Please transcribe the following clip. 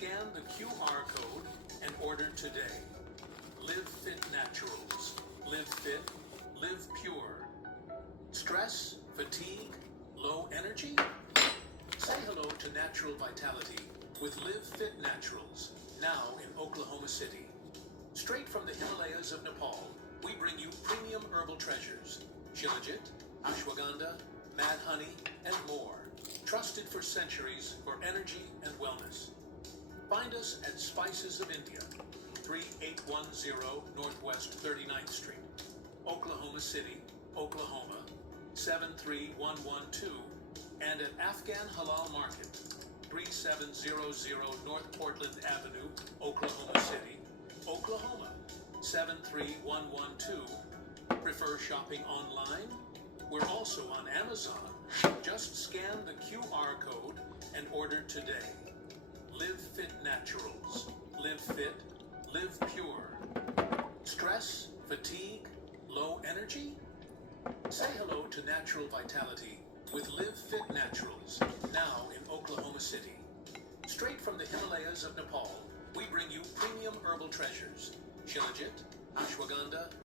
scan the QR code and order today. Live Fit Naturals. Live fit, live pure. Stress, fatigue, low energy? Say hello to natural vitality with Live Fit Naturals, now in Oklahoma City. Straight from the Himalayas of Nepal, we bring you premium herbal treasures, Shilajit, ashwagandha, mad honey, and more, trusted for centuries for energy and wellness. Find us at Spices of India, 3810 Northwest 39th Street, Oklahoma City, Oklahoma, 73112, and at Afghan Halal Market, 3700 North Portland Avenue, Oklahoma City, Oklahoma, 73112. Prefer shopping online? We're also on Amazon. Just scan the QR code and order today. Live Fit Naturals. Live fit, live pure. Stress, fatigue, low energy? Say hello to natural vitality with Live Fit Naturals, now in Oklahoma City. Straight from the Himalayas of Nepal, we bring you premium herbal treasures, Shilajit, ashwagandha,